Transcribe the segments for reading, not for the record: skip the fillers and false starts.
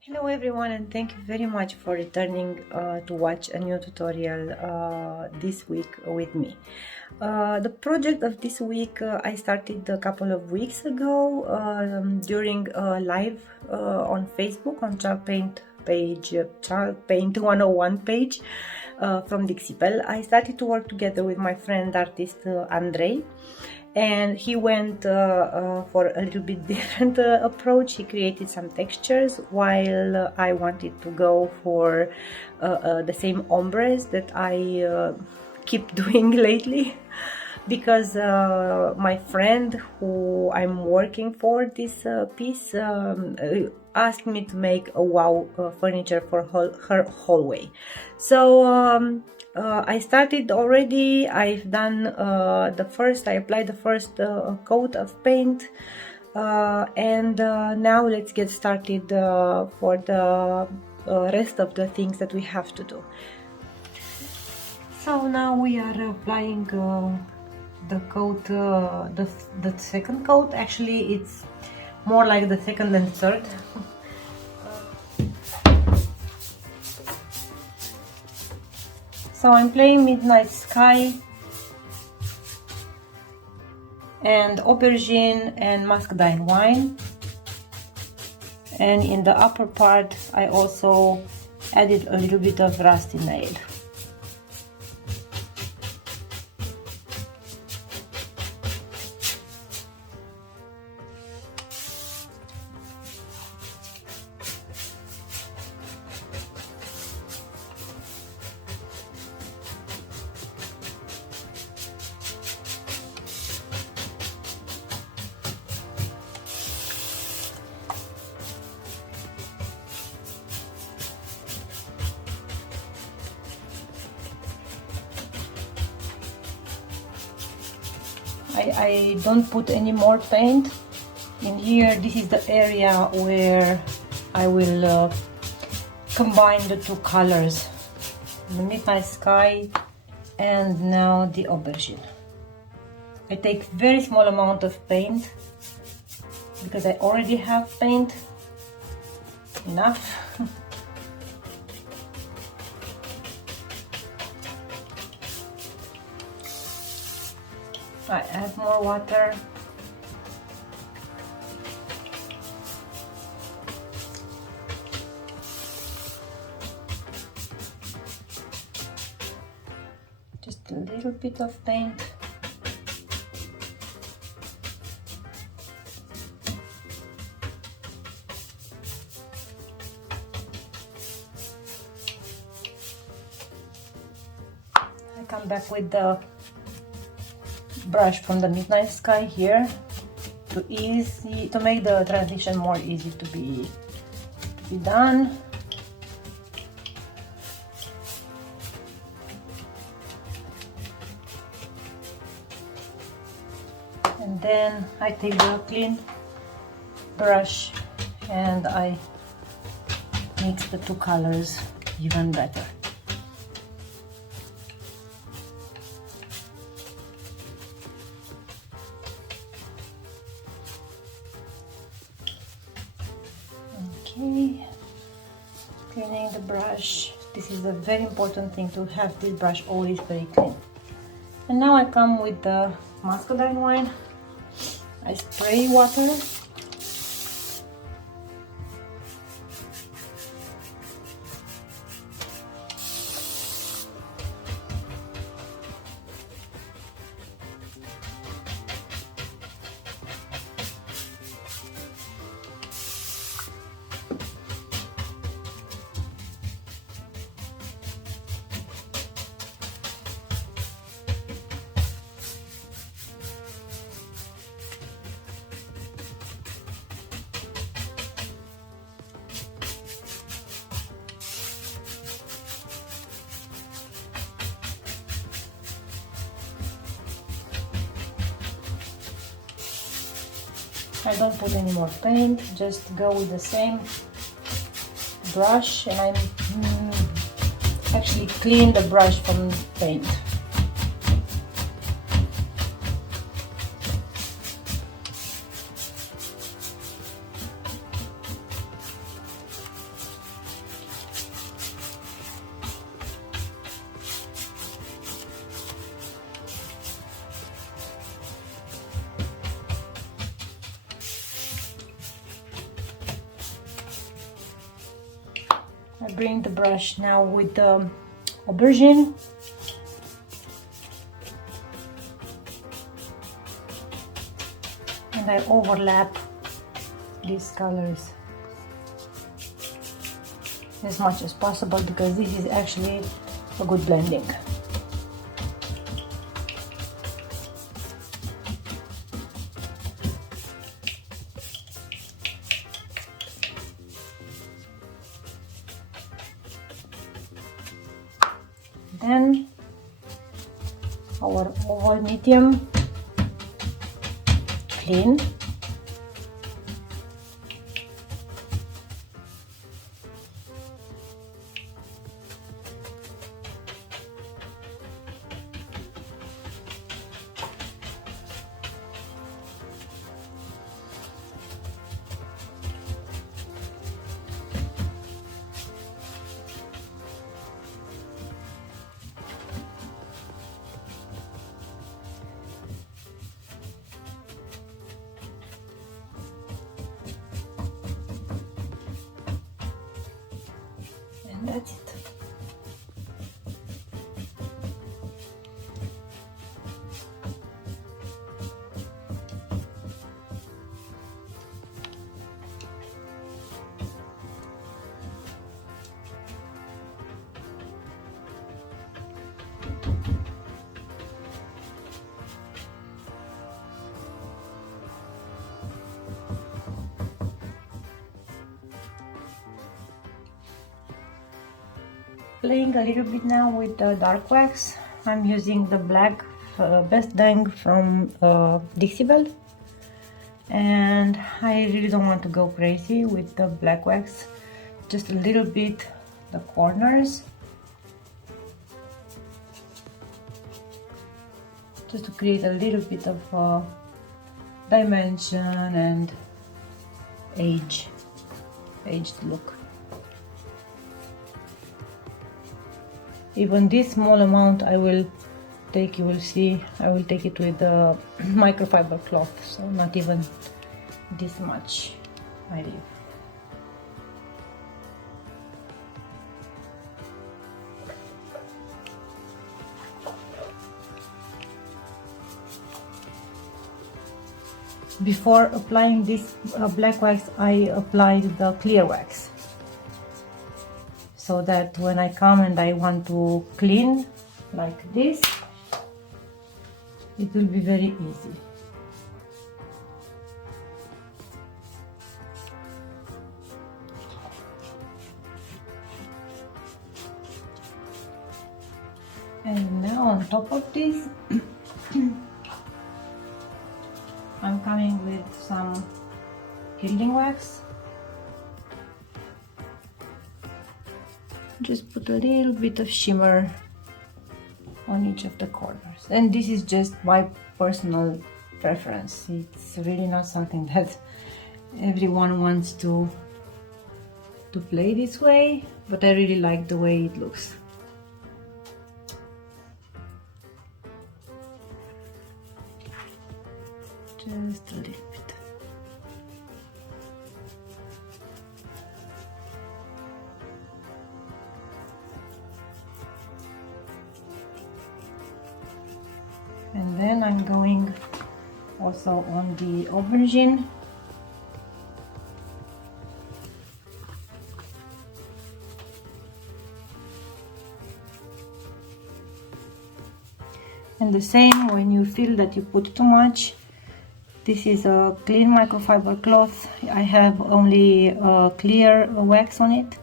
Hello everyone, and thank you very much for returning to watch a new tutorial this week with me. The project of this week I started a couple of weeks ago during a live on Facebook on Child Paint page, Child Paint 101 page from Dixie Belle. I started to work together with my friend artist Andrei. And he went for a little bit different approach. He created some textures while I wanted to go for the same ombres that I keep doing lately, because my friend who I'm working for this piece asked me to make a wow furniture for her hallway. So I started already. I've done I applied the first coat of paint, and now let's get started for the rest of the things that we have to do. So now we are applying the coat, the second coat. Actually, it's more like the second and third. So I'm playing Midnight Sky and Aubergine and Muscadine Wine, and in the upper part I also added a little bit of Rusty Nail. I don't put any more paint in here. This is the area where I will combine the two colors, the Midnight Sky and now the Aubergine. I take very small amount of paint because I already have paint enough. I add more water. Just a little bit of paint. I come back with the brush from the Midnight Sky here to make the transition more easy to be done. And then I take the clean brush and I mix the two colors even better. Okay, cleaning the brush. This is a very important thing, to have this brush always very clean. And now I come with the Muscadine Wine. I spray water. I don't put any more paint, just go with the same brush, and I'm actually clean the brush from paint. I bring the brush now with the aubergine. And I overlap these colors as much as possible because this is actually a good blending. Then our oval medium clean. And that's it. Playing a little bit now with the dark wax. I'm using the black Best Dang from Dixie Belle, and I really don't want to go crazy with the black wax, just a little bit the corners, just to create a little bit of dimension and aged look. Even this small amount I will take, you will see, I will take it with the microfiber cloth, so not even this much I leave. Before applying this black wax, I applied the clear wax, so that when I come and I want to clean like this, it will be very easy. And now on top of this, I'm coming with some gilding wax. Just put a little bit of shimmer on each of the corners, and this is just my personal preference. It's really not something that everyone wants to play this way, but I really like the way it looks. Just a little bit. And then I'm going also on the aubergine. And the same, when you feel that you put too much, this is a clean microfiber cloth. I have only clear wax on it,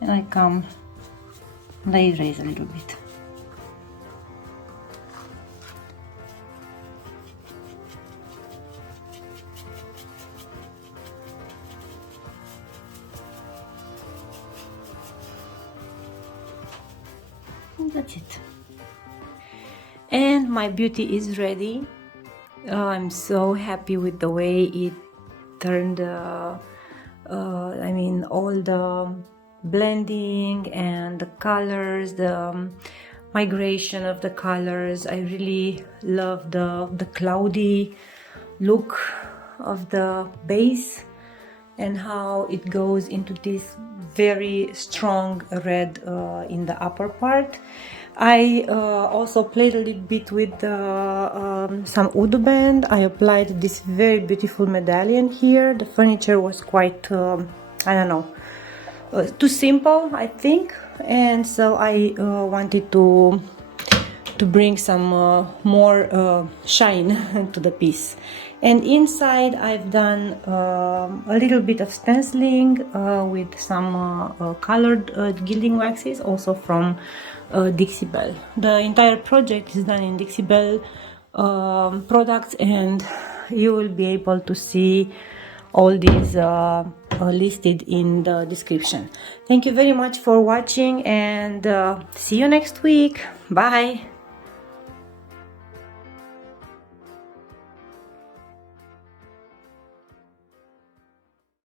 and I come and I erase a little bit. And that's it. And my beauty is ready. I'm so happy with the way it turned. I mean, all the blending and the colors, the migration of the colors. I really love the cloudy look of the base and how it goes into this very strong red in the upper part. I also played a little bit with some Udo band. I applied this very beautiful medallion here. The furniture was quite, I don't know, too simple, I think, and so I wanted to bring some more shine to the piece. And inside I've done a little bit of stenciling with some colored gilding waxes, also from Dixie Belle. The entire project is done in Dixie Belle products, and you will be able to see all these listed in the description. Thank you very much for watching, and see you next week. Bye.